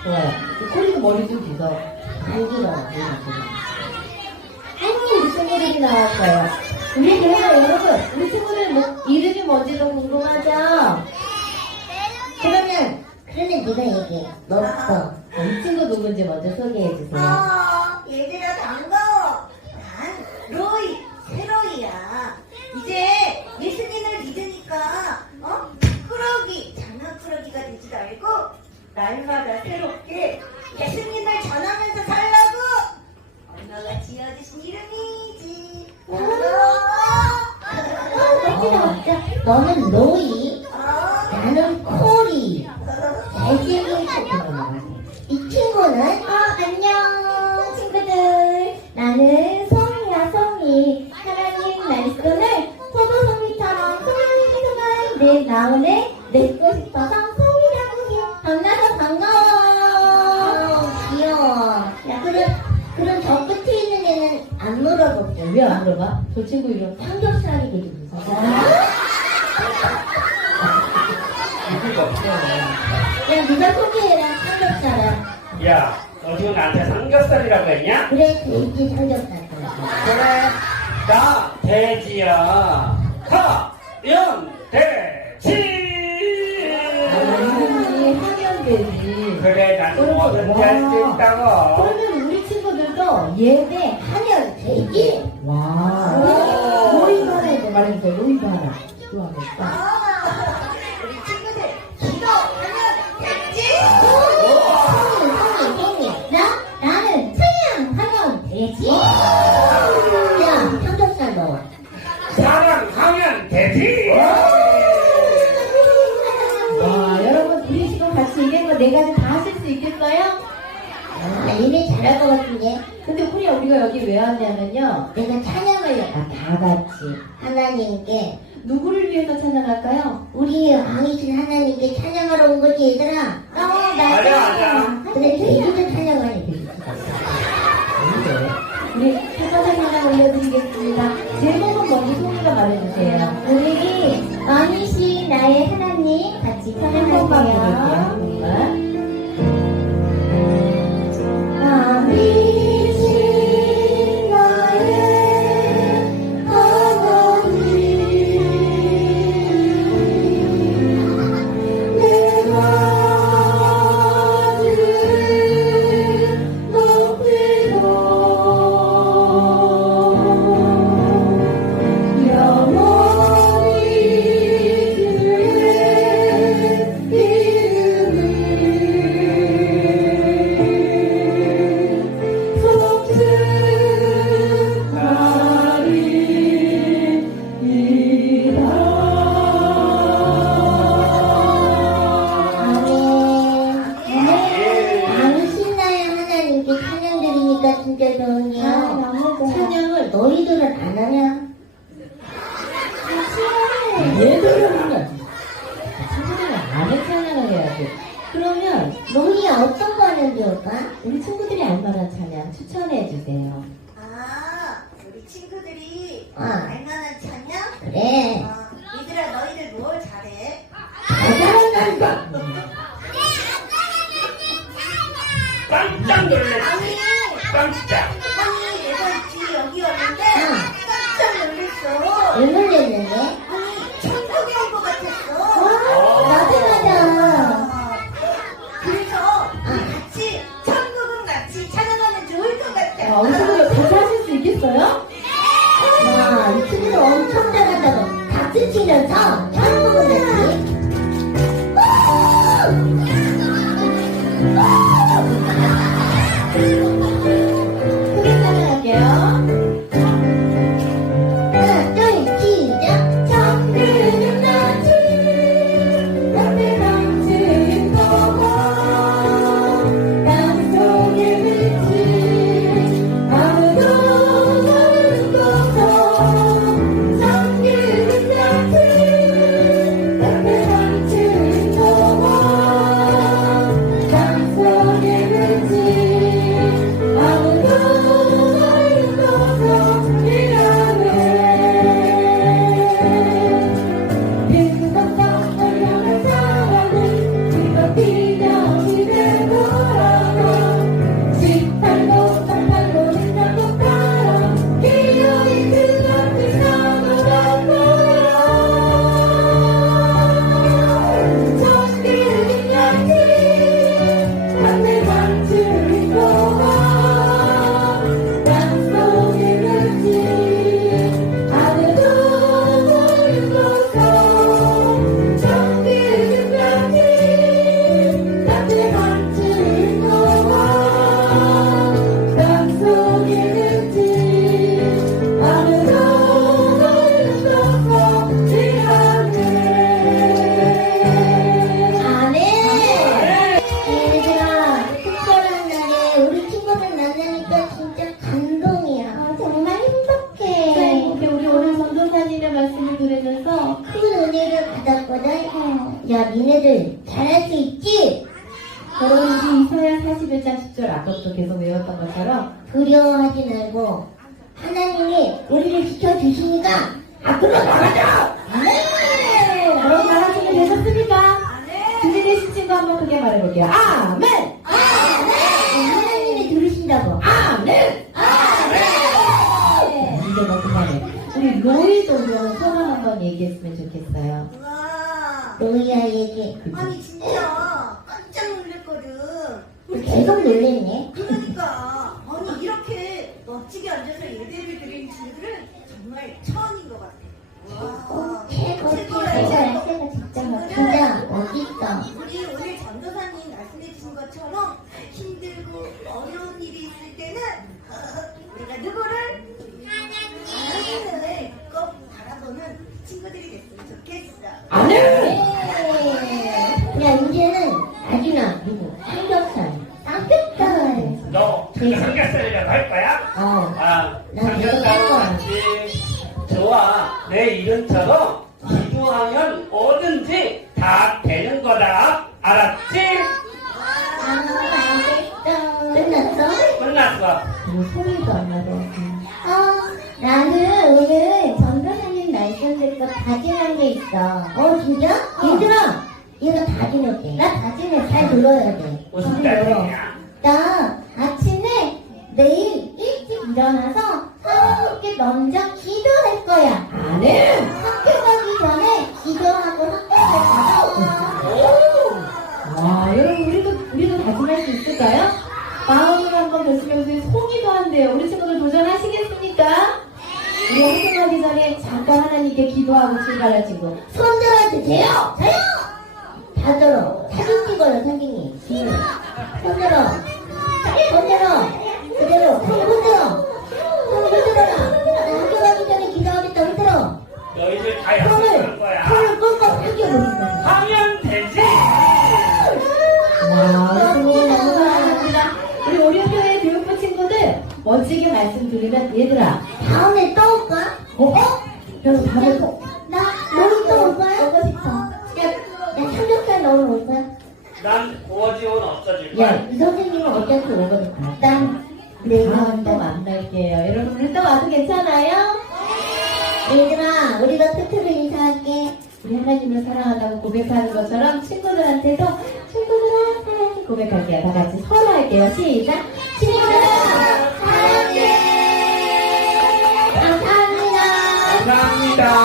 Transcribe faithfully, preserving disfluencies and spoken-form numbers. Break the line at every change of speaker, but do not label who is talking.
좋아요. 코리도 머리 좀 빗어. 안 길어. 아니, 우리 친구들이 나왔어요. 우리 그래서 여러분, 우리 친구들 뭐, 이름이 뭔지도 궁금하죠?
그러면 그러면 네가 얘기해. 너부터.
이 친구 누군지 먼저 소개해주세요.
어, 얘들아 반가워. 난 로이, 새로이야. 이제 예수님을 믿으니까 어? 꾸러기, 장난꾸러기가 되지 말고 날마다 새롭게 예수님을 전하면서 살라고 엄마가 지어주신 이름이지. 반가워.
멋지다 멋져. 너는 로이,
어,
나는 코리. 잘생긴 친구야. 이 친구는
어, 안녕, 친구들. 나는 성이야, 성이. 하나님 말씀을 포도송이처럼 소갈소갈 내 나오네. 맺고 싶어서 성이라고 해. 만나서 반가워.
어, 귀여워. 야, 그럼 그럼 저 끝에 있는 애는 안 물어볼게.
왜 안 물어봐? 저 친구 이름 삼겹살이 되게 무서워.
이유가 없어.
야, 네가 소개해라. 삼겹살아.
야, 너 지금 나한테 삼겹살이라고 했냐?
그래, 돼지 삼겹살.
그래. 나 돼지야. 하연 돼지.
이름이 한연돼지.
그래, 난 뭐든지 할 수 있다고.
그러면 우리 친구들도 예배
하면 돼지.
와. 로이도 하나 이제 말해주세요. 로이도 하나. 기도하겠다.
아, 우리 친구들 기도하면 됐지?
성이, 성이, 성이.
나, 나는 찬양하면 되지.
야, 삼겹살 넣어.
사랑하면 돼지.
와, 여러분, 우리 지금 같이 얘기한 거 네 가지 다 하실 수 있겠어요?
아, 이미 잘할 것 같은데.
근데 우리 우리가 여기 왜 왔냐면요.
내가 찬양을
아, 다 같이.
하나님께
누구를 위해서 찬양할까요?
우리 왕이신 하나님께 찬양하러 온 거지 얘들아.
어,
맞아, 맞아.
근데 돼지도 찬양하니 돼지.
우리 사사상 하나 올려드리겠습니다. 제목은 먼저 송이가 말해주세요.
우리 왕이신 나의 하나님 같이
한 번만 부를게요.
찬양할게요.
한 번만.
왕이신 나의 하나님 내가 주를 높이고 영원히 주의 이름을
아멘. 왕이신 나의 하나님께 찬양 드리니까 진짜 좋으네요.
아, 너무 좋아.
찬양을 너희들은 안 하냐?
얘들은 하나. 친구들은 안에 찬양을 해야지. 그러면
너희 어떤 거 하는 게 올까?
우리 친구들이 알만한 찬양 추천해주세요.
아, 우리 친구들이
어.
알만한 찬양?
그래.
어, 얘들아 너희들 뭘 잘해?
잘한다.
깜짝 놀랐지.
아니,
깜짝.
아니 내가 있지 여기 왔는데
응.
깜짝 놀랐어.
왜 놀랬는데?
아니 천국에 온 것 같았어.
어.
나도 맞아.
어, 그래서 같이 천국은 같이 찬양하면 좋을 것 같아.
아, 우리 친구들 같이 하실 수 있겠어요?
와, 이 친구들 엄청 잘한다고. 박수 치면서 천국은 됐지.
크게 찬양할게요.
하나, 둘, 시작.
정글은 나지 옆에 당신 더워 땅속에 빛이 아무도 모르는 곳서 정글은 나지
야, 니네들 잘할 수 있지?
여러분 우리 이사야 사십일 장 십 절 아까부터 계속 외웠던 것처럼
두려워하지 말고 하나님이 우리를 지켜주시니까 앞으로 나가자!
네! 여러분 다 하시게 되셨습니까?
아멘.
준비되신 친구 한번 크게 말해볼게요. 아멘!
하나님이 들으신다고.
아멘!
아멘!
이제 뭐 그만해. 우리 로이도 그러면 소감 한번 얘기했으면 좋겠어요.
우와.
로이야 얘기.
아니 진짜 깜짝 놀랐거든.
계속 놀랬네.
그러니까 아니 이렇게 멋지게 앉아서 예배를 드리는 친구들은 정말 처음인 것 같아. 와.
최고,
최고야,
최고.
최고.
제가 진짜 막
친구들,
진짜 멋있어.
우리 오늘 전도사님 말씀해 주신 것처럼 힘들고 어려운 일이 있을 때는 우리가 누구를? 하나님을 꼭 바라보는 친구들이 됐으면 좋겠어.
아멘!
네. 야, 이제는 아주나 누구? 삼겹살. 삼겹살.
너 삼겹살이라고 할 거야?
어.
아,
나
삼겹살
이거 할 거야.
같이 좋아. 내 이름처럼 기도하면 뭐든지 다 되는 거다. 알았지?
아, 알겠어. 끝났어?
끝났어.
뭐 소리도 안 나서.
어, 나는 오늘 전도사님 말씀 듣고 다짐한 게 있어. 어, 진짜? 얘들아, 얘가 다짐했대. 나 다짐해. 잘 들어야 돼.
무슨
잘 들어.
말이야?
나 아침에 내일 일찍 일어나서 하나님께 먼저 기도할 거야.
아멘!
학교 가기 전에 기도하고 학교에 가서
와, 여러분, 우리도, 우리도 다짐할 수 있을까요? 마음으로 한번 결심해보세요. 송기도 한대요. 우리 친구들 도전하시겠습니까? 우리 학교 가기 전에 잠깐 하나님께 기도하고 출발할 친구.
손 들어도 돼요? 돼요! 다 들어. 사진 찍어요, 선생님. 지금. 손 들어. 손 들어. 그대로. 손 들어. 손 들어라. 나 학교 가기 전에 기도하겠다. 손 들어.
너희들 다 약속한
손을,
거야.
손을 꼭 당겨보는 거야.
하면 되지.
와, 선생님 너무 사랑합니다. 우리 오륜교회 교육부 친구들 멋지게 말씀 드리면 얘들아,
다음에 또 올까?
어? 어? 여러분 다음에 또
나, 너는 또 올 거야? 오고 싶어. 야, 야, 삼겹살 너는 올 거야?
난 고어지원 없어질
야,
거야.
이 선생님은 어차피 오거든. 난 내일
다음에 또
한다.
만날게요. 여러분 우리 또 와도 괜찮아요?
얘들아, 우리가 끝으로 인사할게.
우리 하나님을 사랑한다고 고백하는 것처럼 친구들한테도 친구들아 사랑해 고백할게요. 다 같이 서로 할게요. 시작. 친구들아 사랑해. 감사합니다.
감사합니다.